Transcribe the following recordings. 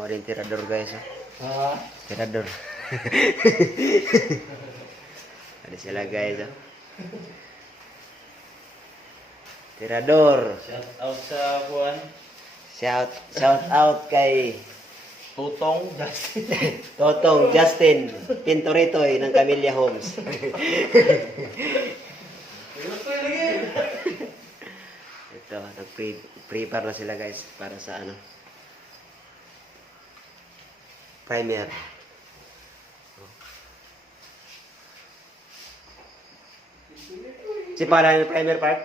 Mga rin tirador guys. Ha? Tirador. Ada sila guys. Tirador. Shout out sa Juan. Shout out kay Tutong Justin. Totong Justin Pintoritoy ng Camellia Homes. Ito, nag-prepare na sila guys para sa ano primer. Si pala ng primer part?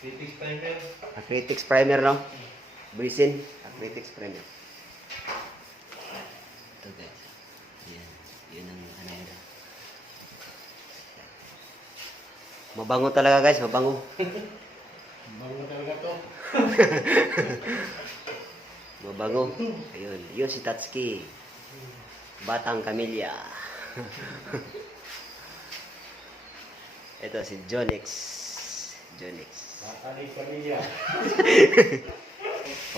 Critics primer. Critics primer, no? Brisin, Critics primer. Ito guys. Yan ang ano yun. Mabango talaga guys, mabango. Bago talaga to. Mabango. Ayun, yun si Tatsuki. Batang Camellia. Ito si Jonix. Matali pamilya.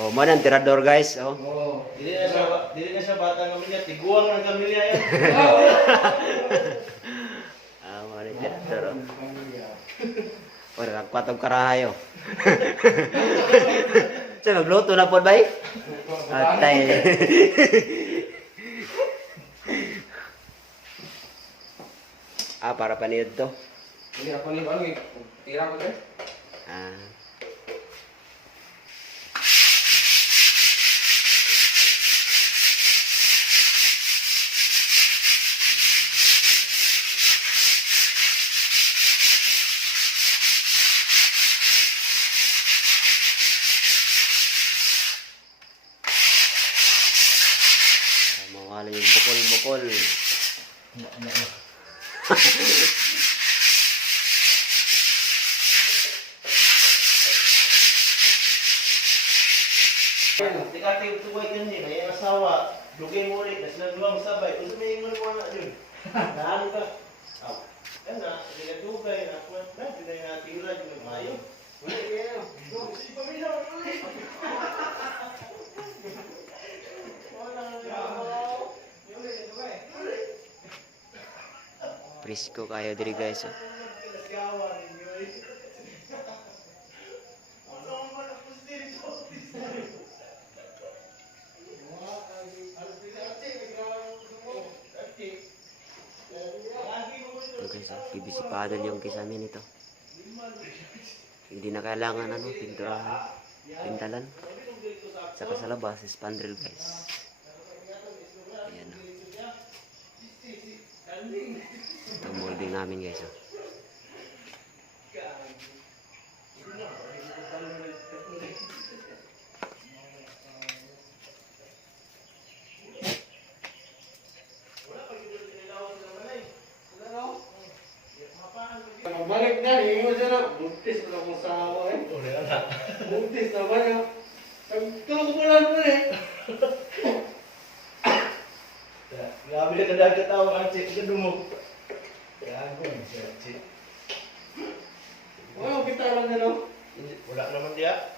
Oh, man ang tirador guys. Oh. Oo. Dili na siya bata ng pamilya. Tiguang ng pamilya yan. Ah, man ang tirador. Oh, nagpatog karahayo. Sa magluto na po ba eh? Atay. Para paniyod to. Hindi ako ni ano tira ko deh. Ah. Mawala yung bukol-bukol. Tikating tuway ka niya. May asawa. Lugay mo ulit. Nasa luwang sabay. Kung may ingon mo na yun. Nahan ka. Yan na. Hindi ka tugay. Nakuha na. Hindi na tira. Hindi na mayo. Wala kayo. Si pamilya. Presko kayo diri guys. Oh. Ito guys, oh. PVC paddle yung kisame nito. Hindi na kailangan ano, pinturahan, pintalan. Saka sa labas, spandrel guys. Ayan o. Ito molding namin guys. Oh. Balik na ni mo sana buntis na kung sawa eh. Wala na. Buntis na ba niya? Tulog mo lang mo eh. Grabe ka dagat tao. Ang chik ka dumog. Kaya ako. Chik. Oh, kita lang na no. Wala naman diya.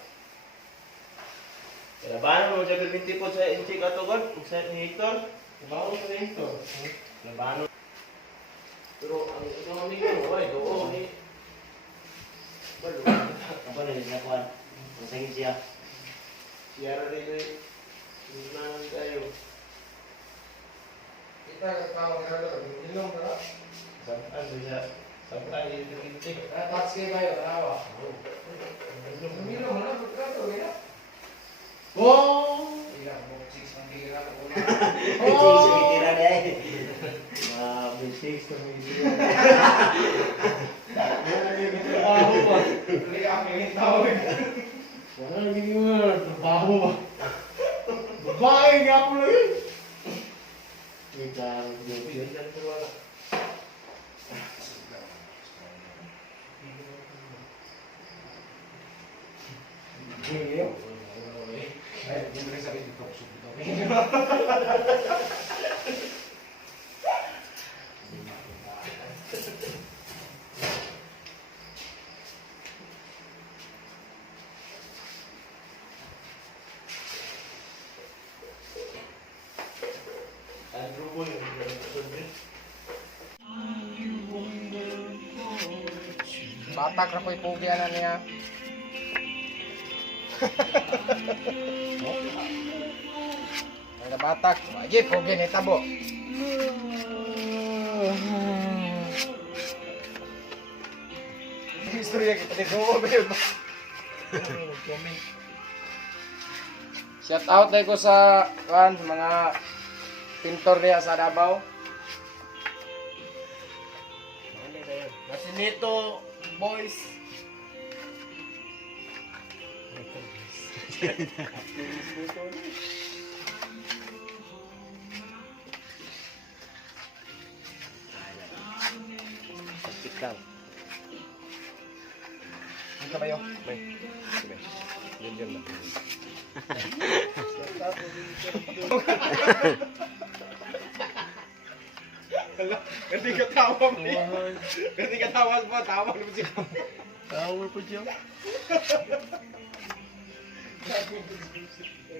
Labanan mo dyan binti po sa inchik atogod. Sa ni Hector. Bawo sa ito. Labanan. Pero ang ekonomi ko, ay doon ni. Balo. Apa na yung nakuhan? Ang sakit siya. Siya rin rin. Hindi tayo. Kita tao na do. Ilong ka. Sabaan siya. Sabaan yung binti. Tax kay kayo awa. Ilong na to kaya. Oh! Iya, mo 6 man tira ko na. Sige, tira na eh. Mistakes na may Trabaho ba? Hindi ka pinitawid. wala lagi nga. Trabaho ba? Babae nga ako lagi. May karang job yun. Yan pero wala. Iya. Ay, hindi rin sabi dito. Batak na ko'y pugyan na niya. Ang nabatak. Wagi, pugyan ni tabo. Istorya kita din ko ba yun? Shout out tayo ko sa mga pintor niya sa Davao. Nasinito, boys. Ikaw. Ano ka ba yun? Bay. Sige. Yun lang. Ganti ka tawa mo. Ganti ka tawa mo. Tawa mo siya. Tower po siya.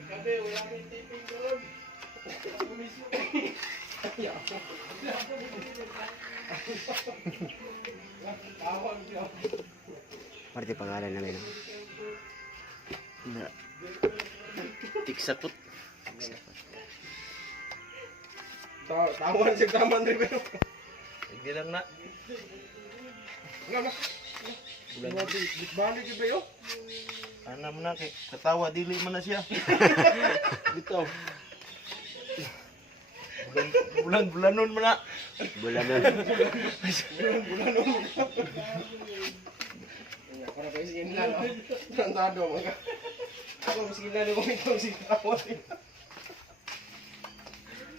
Kasi wala kang tiping doon. Tawag siya. Parte pangalan namin. Na. Tiksapot. Tawan siya taman rin pero. Hindi lang na. Nga. Balik ba yun? Ano mo na kay katawa dili man na siya. Bitaw. Bulan-bulanon mo na. Bulanon. Ako na kayo sige nila, no? Tantado mo ka. Ako sige nila, kung ikaw sige tawa.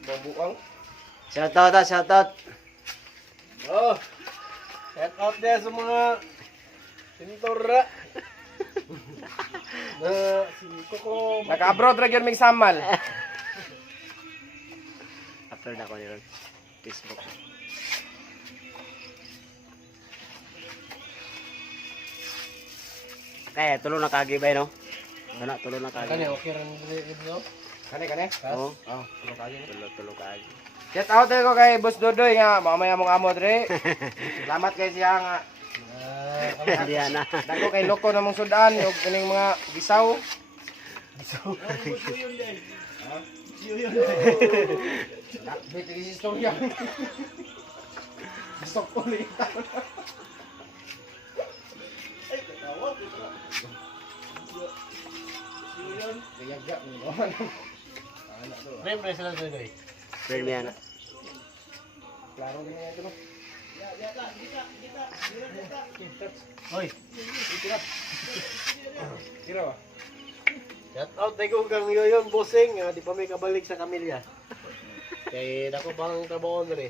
Babuang. Shoutout ah, shoutout. Oh. Shout out there sa mga pintora. Na si Coco. Naka-abroad ra gyud mig samal. Upload ako ni Ron. Facebook. Kaya tulo na kagibay no? Kana tulo na Kani kagibay. okay ra ni video. Kani. Oo. Oh, tulo kagi. Tulo kagibay. Shout out ko kay Boss Dodoy nga mamaya mong amo dre. Salamat kay siya nga. Diyan na. Dako kay loko na mong sudan ug kining mga gisaw. Bit is istorya. Gusto ko ulit. Ay, katawa dito na. Kayaga mo. Anak to. Membre sila doy. Friend mo yan. Klaro din ito no. Hoy, Sira ba? shout out tayo kang yoyon bossing, di pa may kabalik sa kamilya. Kay dako bang kabaon rin.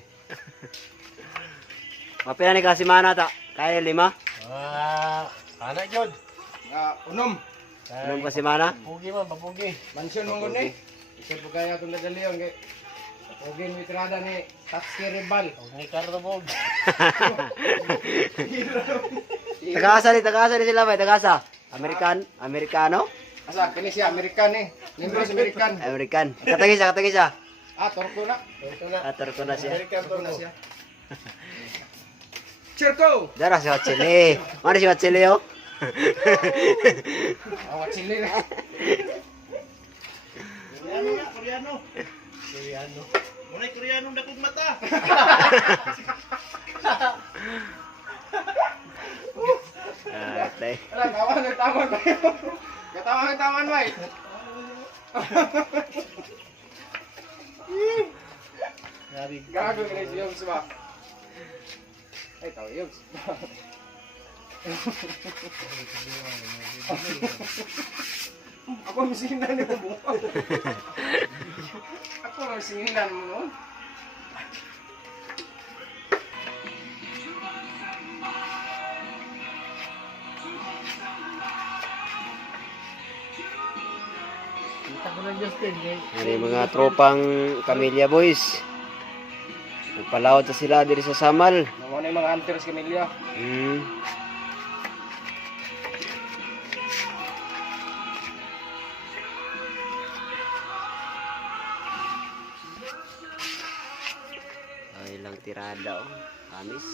Mapila ni kasi mana ta. Kaya 5. Anak yun. Unom. Anong kasi mana? Pugi man, papugi. Mansyon mong gani. Isa po kaya itong nagaliyong kay Ogin Witrada ni Taxi Rebal. Ni Carlo Bog. Tagasa ni sila ba? Tagasa. Amerikano? Asa, kini siya American eh. Limbros American. American. Katagi siya. Torko na. Ito na. Ator ko na siya. American to Torko na na siya. siya. Chirko! Dara si Chile. Mana si Chile oh? Awat sili na. Koreano na, Koreano. Koreano. Muna'y Koreanong dakog mata. Tay. Wala, taman ba yun? Taman ba yun? Yari. Gago ka na si Yogs ba? Ay, tao Yogs. Ako ang singilan mo buka. Ako ang singilan mo noon. Kita ko na Justin. Yan yung mga tropang Camellia Boys. Nagpalawad sa sila diri sa Samal. Naman na yung mga hunters Camilla. Ay lang tirada oh. Amis.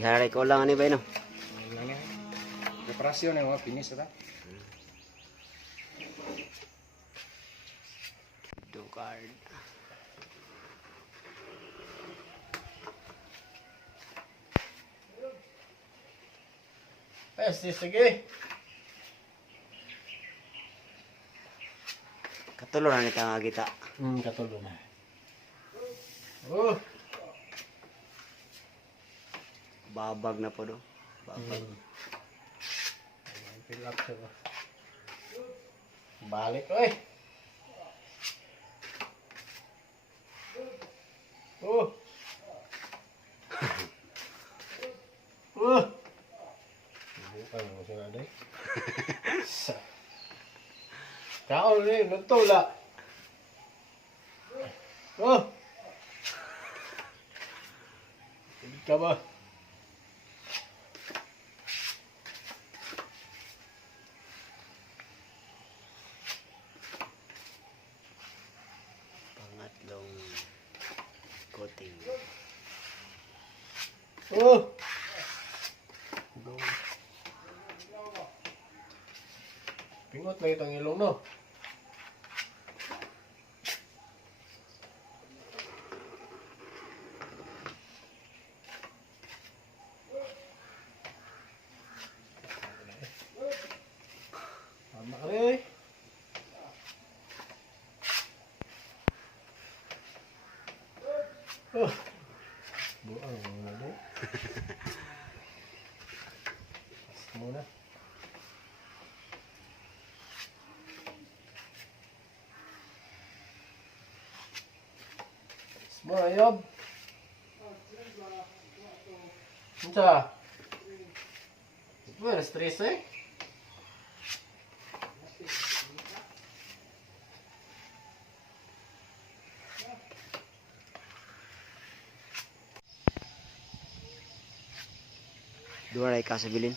Iharay ko lang ani ba no? Ayun lang yan. Preparasyon ng mga finish ata. Do card. Sige. Katulo na nita nga kita. Katulo na. Oh. Babag na po do. Babag. Fill up siya ba? Balik oy. Oh. Oh. Bukan mo sila day. Kaon ni nutula. Oh. Ika ba? Pangatlong coating. Oh. Pingot na itong ilong no. Tama ka rin. Oh. Buang muna din. Pas muna. Semua yob. Entah. Itu ada stres eh. Dua ray ka sa bilin.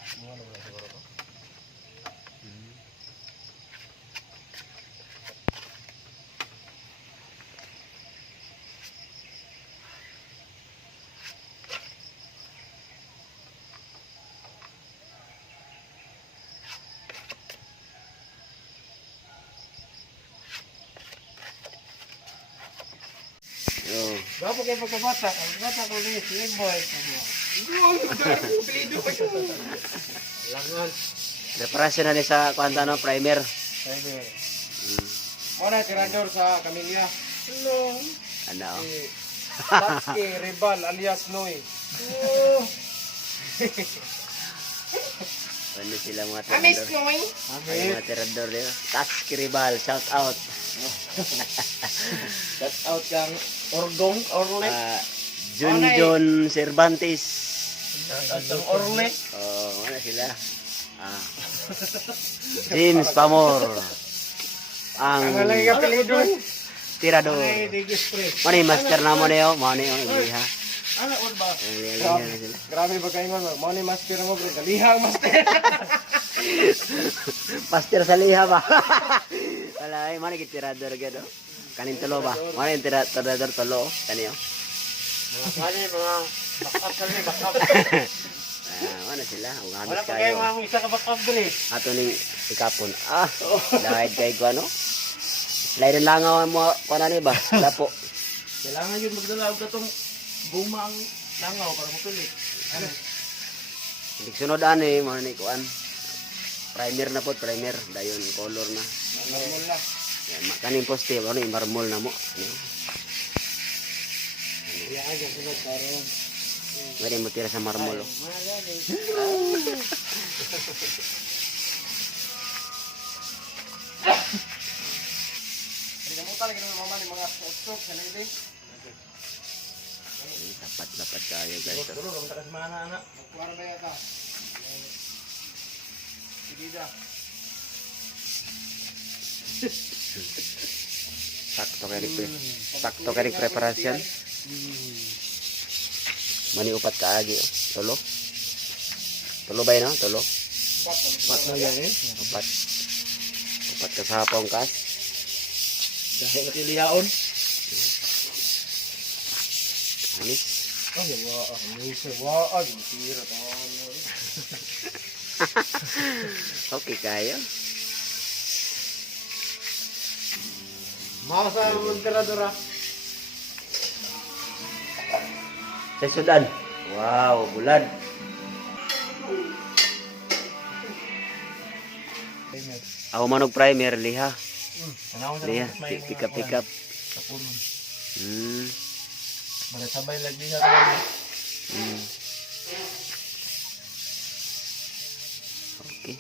Oh, Gapo kayo pagkabata? Pagkabata ko ni Slim Boy. Langan. preparasyon na ni sa kwanta no primer. Sabi. Muna tirador sa Camilla. Hello. Ano? Si Tatke Rebal alias Noy. Oh. Ano sila mga Amis tirador? Noy. Ay, mga tirador dito. Touch Kiribal, shout out. Shout out kang Orgong, Orle. Junjun Cervantes. Shout out kang Orle. Oh, ano sila? Ah. James Pamor. Ang Ang lagi ka pilido. tirador. Ay, digis pre. Mani master na mo niyo, mani yung iliha. Ano on ba? Iliha na sila. Grabe ba kayo mo? Money master mo bro. Galihang master. Master sa liha ba? Wala, mani kit tirador gado. Kanin tulo ba? Mani yung tirador tulo, kaniyo. Ano mga backup kami, backup. Ano sila? Wala Ugamis pa kayo kayo. mga isa ka backup dre. Ato ning ikapon. Ah, dahil kay ko ano? Lain lang mo kuno ni ba? Lapo. Kailangan yun magdala og katong guma ang langaw para mapilit. Ano? Hindi sunod ani mo ni kuan. Primer na po, primer. Dayon color na. Normal lang. Kaning poste ano yung marmol na mo. Ano? Iya aja sunod karon. Pwede mo tira sa marmol. Oh. Hindi mo talaga ng mama ni mga stok sa nili. Dapat kayo guys. Duro kung takas mga anak. Magkuwara ba yata? Sidida. Sakto kay preparasyon. Mani upat kaagi. Oh. Tulo. Tulo ba yun? Tulo. Pat na yan eh. Upat. Upat ka sa hapong kas. Dahil matilihaon. Anis. Ay, wala. Yung tira to. Okay kayo. Masa ang tiradora. Sa sudan. Wow, bulan. Ako manog primer liha. Liha, pick up. Kapunon. Hmm. Mga sabay lagi sa tayo. Hmm. Okay.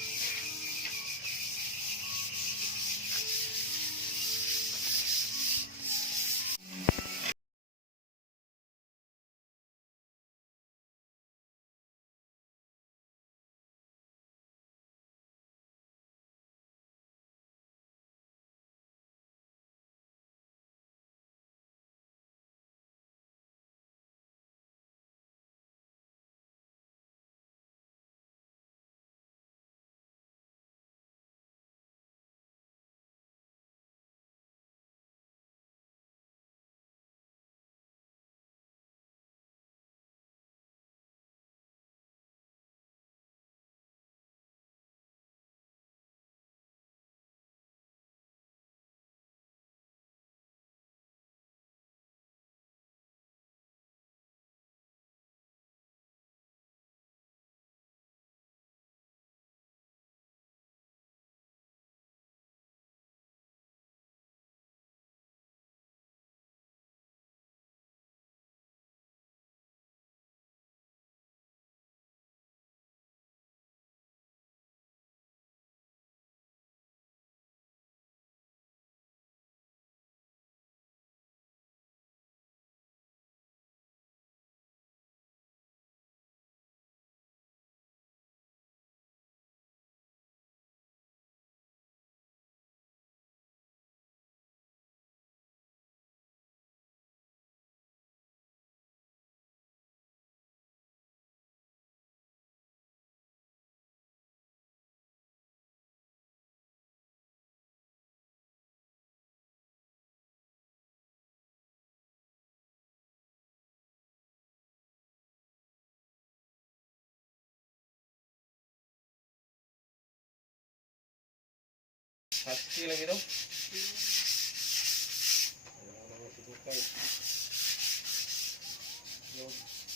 Husky lagi dong.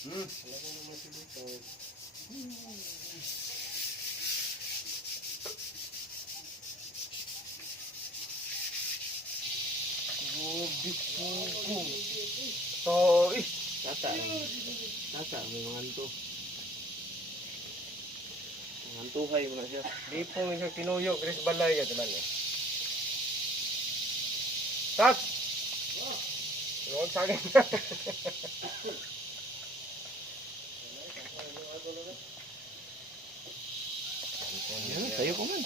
Alam ko naman si Butoy. Gobi pugo. To, Tata. Tata, may mga anto. Mga antuhay mo na siya. di po isang tinuyo, Chris Balay ya teman ya. Tak. Luwag sa akin. Yan, tayo ko man.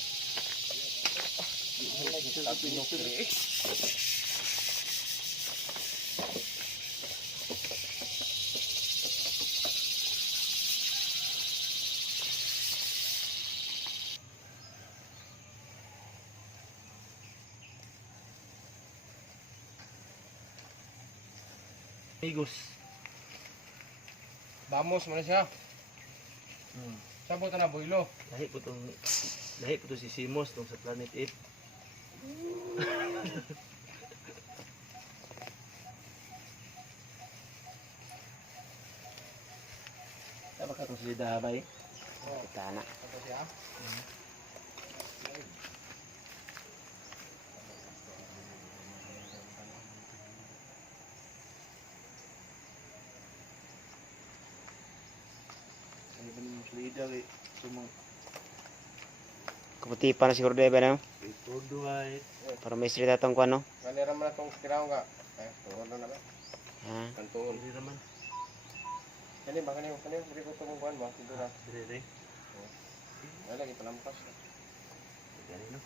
Amigos. Vamos mana siya. Sabo ta na boylo. Lahi po to si Simos tong sa Planet 8. Dapat ka to si Dabay. Kita na. Sabo siya. Ay ba ni Slida kay sumang Kaputi pa na siguro debe na. todo ay Para may street atong kuan no. Ganira man tong tiraw nga. Tuon na ba? Ha. Kantuon. hindi naman. Kani ba kani diri ko tong kuan ba? Siguro. Dire. Wala lagi palampas. Gani no.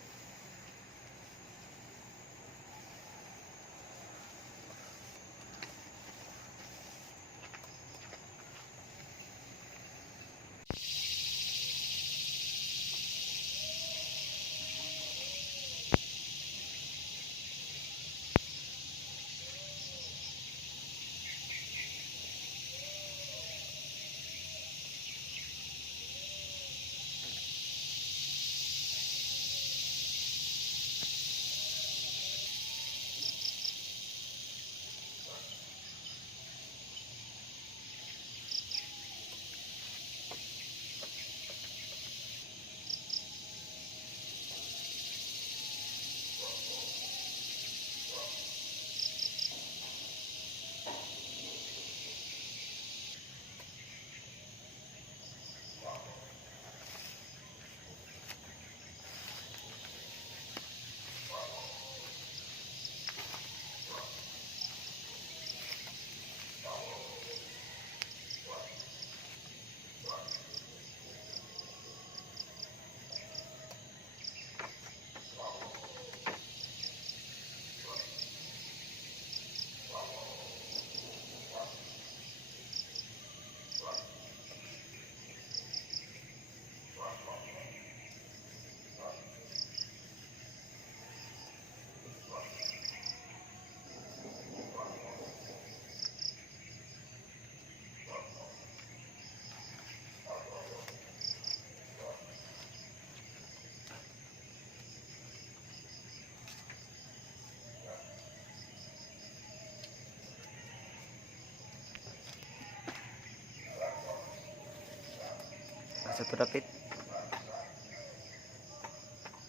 Sa to dapit.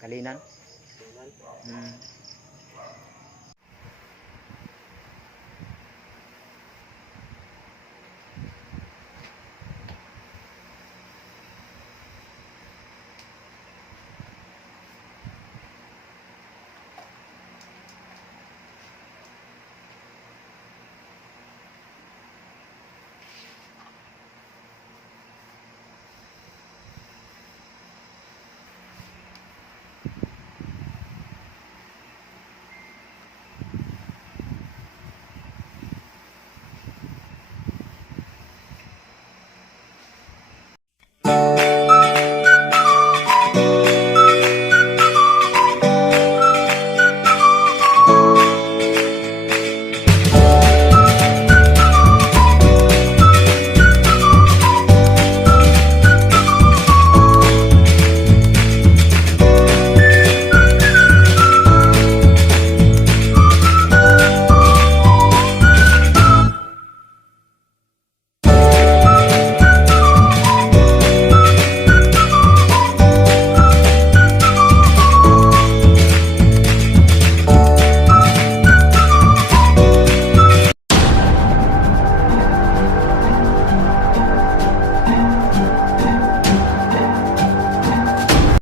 Kalinan. Hmm.